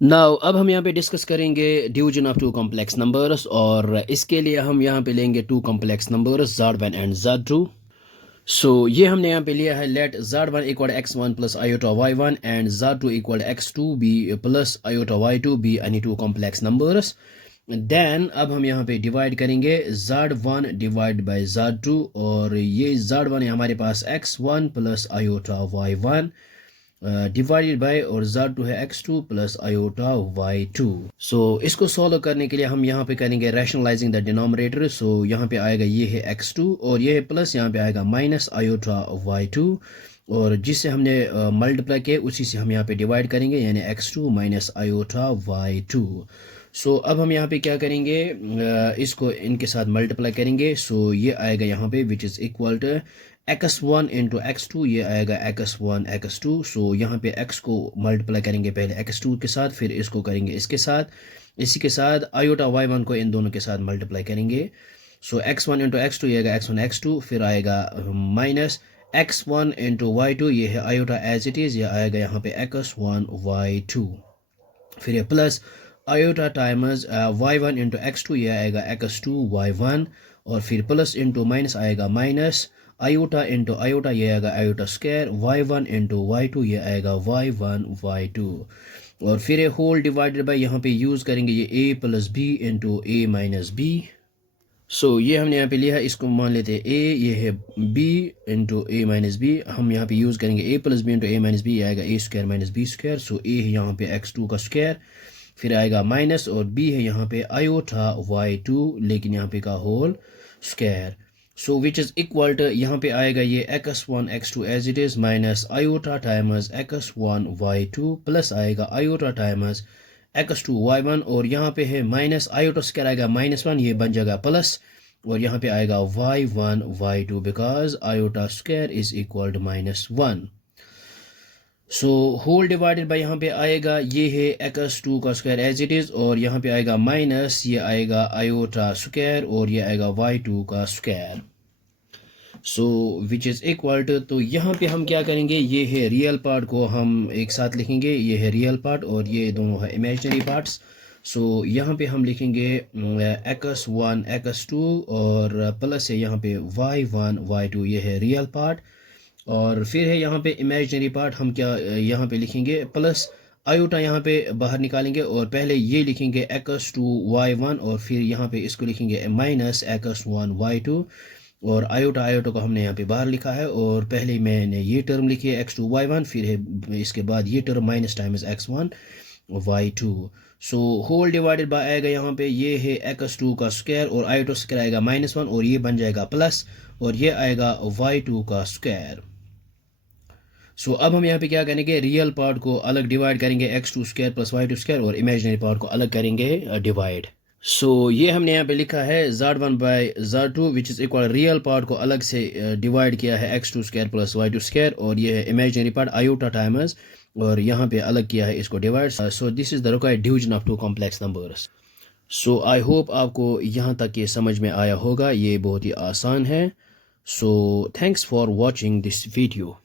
Now अब हम यहाँ पे डिस्कस करेंगे division of two complex numbers और इसके लिए हम यहाँ पे लेंगे two complex numbers Z1 and Z2। So ये हमने यहाँ पे लिया है let Z1 equal x1 plus iota y1 and Z2 equal x2 be plus iota y2 be any two complex numbers. Then अब हम यहाँ पे डिवाइड करेंगे Z1 डिवाइड बाय Z2 और ये Z1 है हमारे पास x1 plus iota y1 divided by और Z2 है x2 प्लस आयोटा y2। सो इसको सॉल्व करने के लिए हम यहाँ पे करेंगे रैशनलाइजिंग द डिनोमिनेटर। सो यहाँ पे आएगा ये है x2 और ये है प्लस यहाँ पे आएगा माइनस आयोटा y2 और जिससे हमने मल्टीप्लाई किया उसी से हम यहाँ पे डिवाइड करेंगे यानी x2 माइनस आयोटा y2। सो अब हम यहाँ पे क्या करेंगे इसको इनके साथ मल्टीप्लाई करेंगे। सो ये आएगा यहाँ पे which is equal to x1 into x2, ये आएगा x1 x2। सो यहाँ पे x को मल्टीप्लाई करेंगे पहले x2 के साथ, फिर इसको करेंगे इसके साथ, इसी के साथ आयोटा y1 को इन दोनों के साथ मल्टीप्लाई करेंगे। सो x1 इंटू x2 ये आएगा x1 x2, फिर आएगा माइनस x1 इंटू y2, ये है आयोटा एज इट इज़, ये आएगा यहाँ पे x1 y2, फिर ये plus iota times y1 into x2, ये आएगा x2 y1 और फिर प्लस इंटू माइनस आएगा माइनस आयोटा इंटू आयोटा, ये आएगा iota square y1 into y2, ये आएगा y1 y2 और फिर ये होल डिवाइडेड बाय यहाँ पे यूज़ करेंगे ये a plus B into a minus B. So ये हमने यहाँ पे लिया है, इसको मान लेते हैं a, ये है b into a minus b. हम यहाँ पे यूज़ करेंगे a plus B into a minus b, ये आएगा a square minus b square. So a है यहाँ पे x2 का स्क्वायर, फिर आएगा माइनस और b है यहाँ पे आयोटा y2 लेकिन यहाँ पे का whole square. So which is equal to यहाँ पे आएगा ये x1 x2 as it is minus iota times x1 y2 plus आएगा आयोटा टाइमस x2 y1 और यहाँ पे है माइनस आयोटा स्क्वायर आएगा -1, ये बन जाएगा प्लस और यहाँ पे आएगा y1 y2 because iota square is equal to -1। So whole divided by यहाँ पे आएगा ये है x2 का स्क्वायर एज इट इज़ और यहाँ पे आएगा माइनस, ये आएगा आयोटा स्क्वायर और ये आएगा y2 का square. So which is equal to, तो यहाँ पे हम क्या करेंगे, ये है रियल पार्ट को हम एक साथ लिखेंगे, ये है रियल पार्ट और ये दोनों है इमेजिनरी पार्ट्स। सो यहाँ पे हम लिखेंगे x1 x2 और प्लस है यहाँ पे y1 y2, ये है रियल पार्ट और फिर है यहाँ पे इमेजिनरी पार्ट। हम क्या यहाँ पे लिखेंगे प्लस आयोटा यहाँ पे बाहर निकालेंगे और पहले ये लिखेंगे x2 y1 और फिर यहाँ पे इसको लिखेंगे माइनस x1 y2 और आयोटा आयोटा को हमने यहाँ पे बाहर लिखा है और पहले मैंने ये टर्म लिखी है x2 y1, फिर है इसके बाद ये term minus times x1 y2। So whole divided by आएगा यहाँ पे ये है x2 का स्क्वायर और आयोटा स्क्वायर आएगा -1 और ये बन जाएगा प्लस और ये आएगा y2 का स्क्वायर। सो अब हम यहाँ पे क्या करेंगे, रियल पार्ट को अलग डिवाइड करेंगे x2 square plus y2 square और इमेजिनरी पार्ट को अलग करेंगे डिवाइड। सो ये हमने यहाँ पे लिखा है Z1 by Z2 which is equal, real part को अलग से डिवाइड किया है x2 square plus y2 square और ये है इमेजिनरी पार्ट आयोटा टाइमस और यहाँ पे अलग किया है इसको divide. So this is the required division of two complex numbers. So I hope आपको यहाँ तक ये समझ में आया होगा, ये बहुत ही आसान है। So thanks for watching this video.